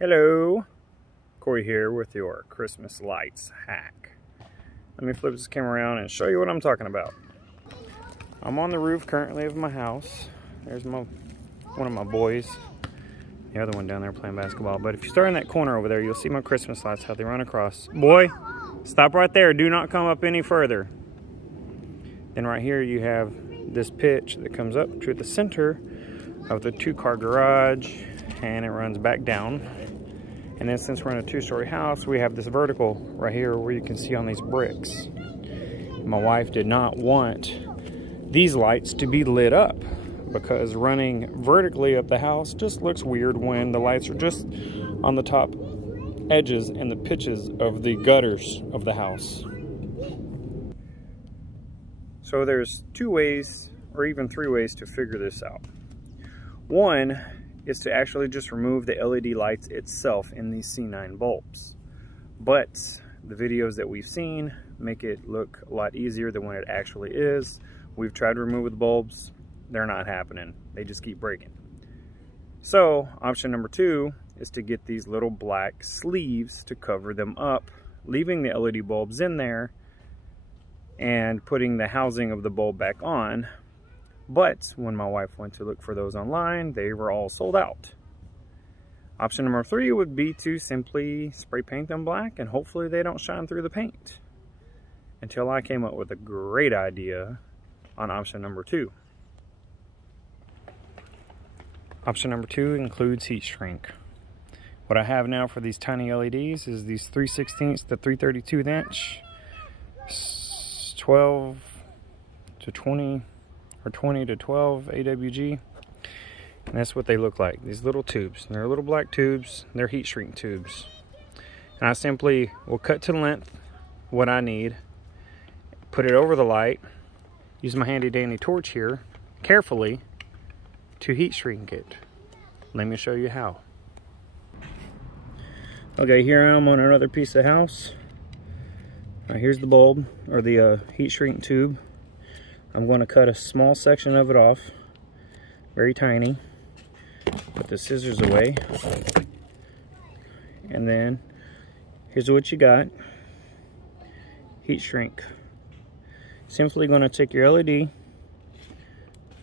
Hello, Corey here with your Christmas lights hack. Let me flip this camera around and show you what I'm talking about. I'm on the roof currently of my house. There's one of my boys. The other one down there playing basketball. But if you start in that corner over there, you'll see my Christmas lights, how they run across. Boy, stop right there. Do not come up any further. Then right here you have this pitch that comes up to the center of the two-car garage, and it runs back down. And then since we're in a two-story house, we have this vertical right here where you can see on these bricks. My wife did not want these lights to be lit up because running vertically up the house just looks weird when the lights are just on the top edges and the pitches of the gutters of the house. So there's two ways or even three ways to figure this out. One is to actually just remove the LED lights itself in these C9 bulbs. But the videos that we've seen make it look a lot easier than what it actually is. We've tried to remove the bulbs. They're not happening. They just keep breaking. So option number two is to get these little black sleeves to cover them up, leaving the LED bulbs in there and putting the housing of the bulb back on. But when my wife went to look for those online, they were all sold out. Option number three would be to simply spray paint them black and hopefully they don't shine through the paint. Until I came up with a great idea on option number two. Option number two includes heat shrink. What I have now for these tiny LEDs is these 3/16 to 3/32 inch, 12 to 20 or 20 to 12 AWG, and that's what they look like, these little tubes. They're little black tubes, they're heat shrink tubes. And I simply will cut to the length what I need, put it over the light, use my handy dandy torch here carefully to heat shrink it. Let me show you how. Okay, here I am on another piece of house. Here's the bulb or the heat shrink tube. I'm going to cut a small section of it off, very tiny. Put the scissors away. And then here's what you got. Heat shrink. Simply going to take your LED,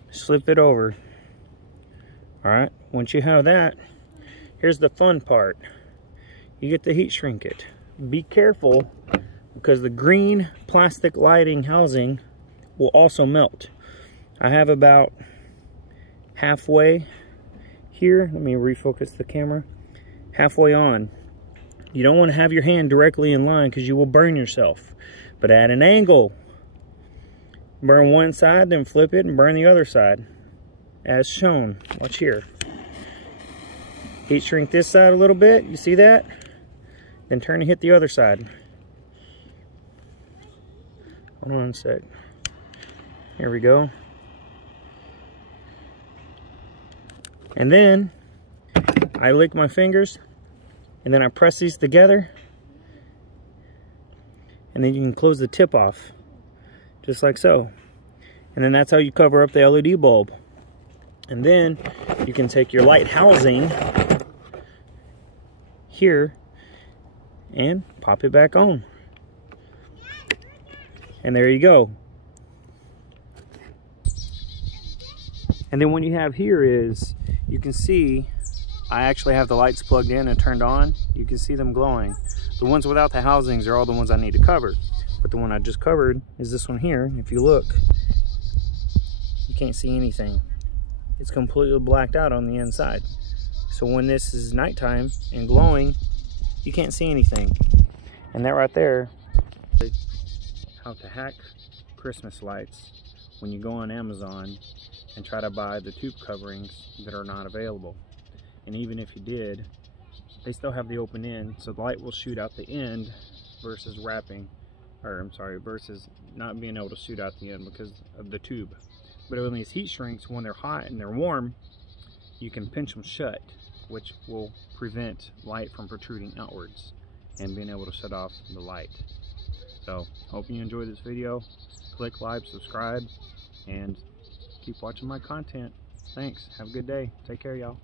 slip it over. Alright, once you have that, here's the fun part. You get to heat shrink it. Be careful because the green plastic lighting housing will also melt. I have about halfway here. Let me refocus the camera. Halfway on. You don't want to have your hand directly in line because you will burn yourself. But at an angle. Burn one side, then flip it and burn the other side. As shown. Watch here. Heat shrink this side a little bit. You see that? Then turn and hit the other side. Hold on a sec. Here we go. And then I lick my fingers and then I press these together, and then you can close the tip off just like so. And then that's how you cover up the LED bulb. And then you can take your light housing here and pop it back on. And there you go. And then what you have here is, you can see I actually have the lights plugged in and turned on. You can see them glowing. The ones without the housings are all the ones I need to cover. But the one I just covered is this one here. If you look, you can't see anything. It's completely blacked out on the inside. So when this is nighttime and glowing, you can't see anything. And that right there, how to hack Christmas lights when you go on Amazon and try to buy the tube coverings that are not available. And even if you did, they still have the open end, so the light will shoot out the end versus versus not being able to shoot out the end because of the tube. But when these heat shrinks, when they're hot and they're warm, you can pinch them shut, which will prevent light from protruding outwards and being able to shut off the light. So, hope you enjoyed this video. Click like, subscribe, and keep watching my content. Thanks. Have a good day. Take care, y'all.